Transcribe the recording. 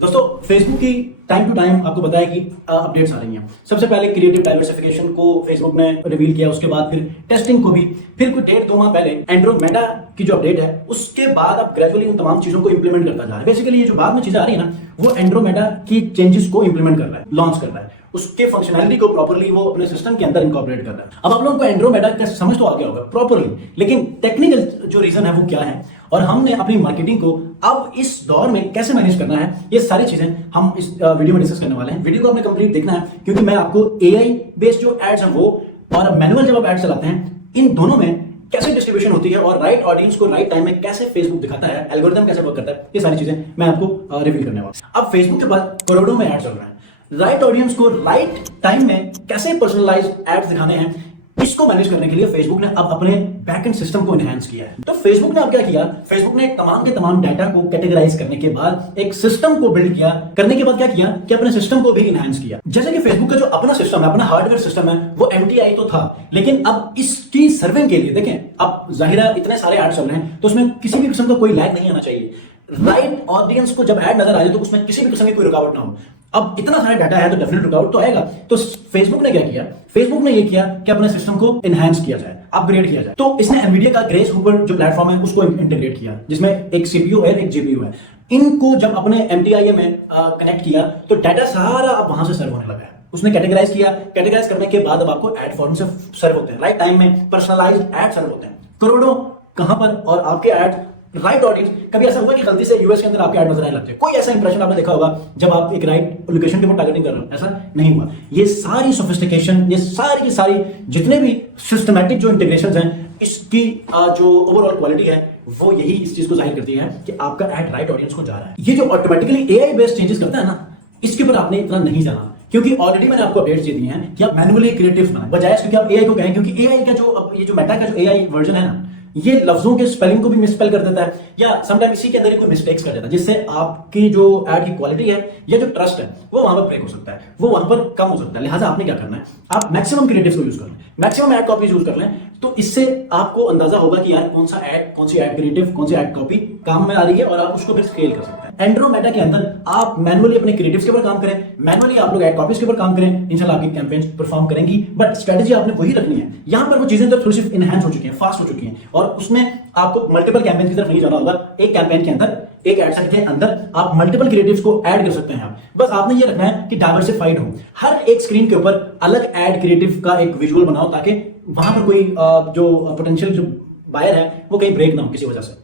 दोस्तों फेसबुक की time to time आपको बताया कि अपडेट्स आ रही हैं। सबसे पहले क्रिएटिव डाइवर्सिफिकेशन को फेसबुक ने रिवील किया, उसके बाद फिर टेस्टिंग को भी, फिर कुछ 1.5-2 माह पहले एंड्रोमेडा की जो अपडेट है उसके बाद अब ग्रेजुअली उन तमाम चीजों को इंप्लीमेंट करता जा रहा है। बेसिकली ये जो बाद में चीजें आ रही है ना, वो एंड्रोमेडा की चेंजेस को इंप्लीमेंट कर रहा है, लॉन्च कर रहा है, उसके फंक्शनैलिटी को प्रॉपर्ली वो अपने सिस्टम के अंदर इनकॉर्पोरेट कर रहा है। अब आप लोगों को एंड्रोमेडा का समझ तो आ गया होगा प्रॉपर्ली, लेकिन टेक्निकल जो रीजन है वो क्या है और हमने अपनी मार्केटिंग को अब इस दौर में कैसे मैनेज करना है, ये सारी चीजें हम इस वीडियो में डिस्कस करने वाले हैं। वीडियो को आपने कंप्लीट देखना है क्योंकि मैं आपको एआई बेस्ड जो एड्स हैं वो और मैनुअल जब आप एड चलाते हैं, इन दोनों में कैसे डिस्ट्रीब्यूशन होती है और राइट ऑडियंस को राइट टाइम में कैसे फेसबुक दिखाता है, एल्गोरिथम कैसे वर्क करता है, ये सारी चीजें मैं आपको रिवील करने वाला हूं। अब फेसबुक के पास करोड़ों में एड चल रहा है, राइट ऑडियंस को राइट टाइम में कैसे पर्सनलाइज्ड एड्स दिखाने हैं, इसको मैनेज करने के लिए फेसबुक ने अब अपने बैकएंड सिस्टम को एनहांस किया है। तो फेसबुक ने अब क्या किया, फेसबुक ने तमाम के तमाम डाटा को कैटेगराइज करने के बाद एक सिस्टम को बिल्ड किया, करने के बाद क्या किया कि अपने सिस्टम को भी एनहांस किया। जैसे कि फेसबुक का जो अपना सिस्टम है, अपना हार्डवेयर सिस्टम है, वो एमटीआई तो था, लेकिन अब इसकी सर्विंग के लिए देखें, अब जाहिर है इतने सारे एड चल रहे हैं तो उसमें किसी भी किस्म का कोई लैग नहीं आना चाहिए। राइट ऑडियंस को जब ऐड नजर आ जाए तो उसमें किसी भी किस्म की कोई रुकावट ना हो। अब इतना सारा डाटा है तो डेफिनेट रुकावट तो आएगा। तो फेसबुक ने क्या किया, फेसबुक ने ये किया कि अपने सिस्टम को एनहांस किया जाए, अपग्रेड किया जाए। तो इसने एनवीडिया का ग्रेस हूपर जो प्लेटफॉर्म है उसको इंटीग्रेट किया, जिसमें एक सीपीयू है, एक जीपीयू है। इनको जब अपने एमटीआई में कनेक्ट किया तो डाटा सारा अब वहां से सर्व होने लगा है। उसने कैटेगराइज किया, कैटेगराइज करने के बाद अब आपको एड फॉर्म से सर्व होते हैं, राइट टाइम में पर्सनलाइज्ड एड सर्व होते हैं। करोड़ों कहां पर, और आपके एड राइट ऑडियंस। कभी ऐसा हुआ कि गलती से यूएस के अंदर आपके ऐड नजर आने लगते हैं? कोई ऐसा इंप्रेशन आपने देखा होगा जब आप एक राइट लोकेशन के ऊपर टारगेटिंग कर रहे हो? ऐसा नहीं हुआ। ये सारी सोफिस्टिकेशन, ये सारी की सारी जितने भी सिस्टमैटिक जो इंटीग्रेशंस हैं, इसकी जो ओवरऑल क्वालिटी है वो यही इस चीज को जाहिर करती है कि आपका ऐड राइट ऑडियंस को जा रहा है। ये जो ऑटोमेटिकली एआई बेस्ड चेंजेस करता है ना, इसके ऊपर आपने इतना नहीं जाना क्योंकि ऑलरेडी मैंने आपको अपडेट्स दे दी हैं कि आप मैनुअली क्रिएटिव बनाएं, बजाय क्योंकि आप एआई को कहें, क्योंकि एआई का जो ये जो मेटा का जो एआई वर्जन है ना, ये लफ्जों के स्पेलिंग को भी मिसस्पेल कर देता है या समटाइम इसी के अंदर ही कोई मिस्टेक्स कर देता है, जिससे आपकी जो ऐड की क्वालिटी है या जो ट्रस्ट है वो वहां पर ब्रेक हो सकता है, वो वहां पर कम हो सकता है। लिहाजा आपने क्या करना है, आप मैक्सिमम क्रिएटिव्स को यूज कर लें, मैक्सिमम ऐड कॉपीज यूज कर लें। तो इससे आपको अंदाजा होगा कि यार कौन सा ऐड, कौन सी ऐड क्रिएटिव, कौन सी ऐड कॉपी काम में आ रही है और आप उसको फिर स्केल कर सकते हैं। एंड्रोमेटा के अंदर आप मैनुअली अपने क्रिएटिव्स के ऊपर काम करें, मैनुअली आप लोग ऐड कॉपीज के ऊपर काम करें, इंशाल्लाह आपकी कैंपेन्स परफॉर्म करेंगी। बट स्ट्रेटजी आपने वही रखनी है। यहां पर वो चीजें तो थोड़ी सी इनहैंस हो चुकी हैं, फास्ट हो चुकी हैं और उसमें आपको मल्टीपल कैंपेन की तरफ नहीं जाना होगा। एक कैंपेन के अंदर, एक एड सेट के अंदर आप मल्टीपल क्रिएटिव्स को ऐड कर सकते हैं। आप बस आपने ये रखना है कि डाइवर्सिफाइड हो, हर एक स्क्रीन के ऊपर अलग ऐड क्रिएटिव का एक विजुअल बनाओ ताकि वहां पर कोई जो पोटेंशियल जो बायर है वो कहीं ब्रेक ना हो किसी वजह से।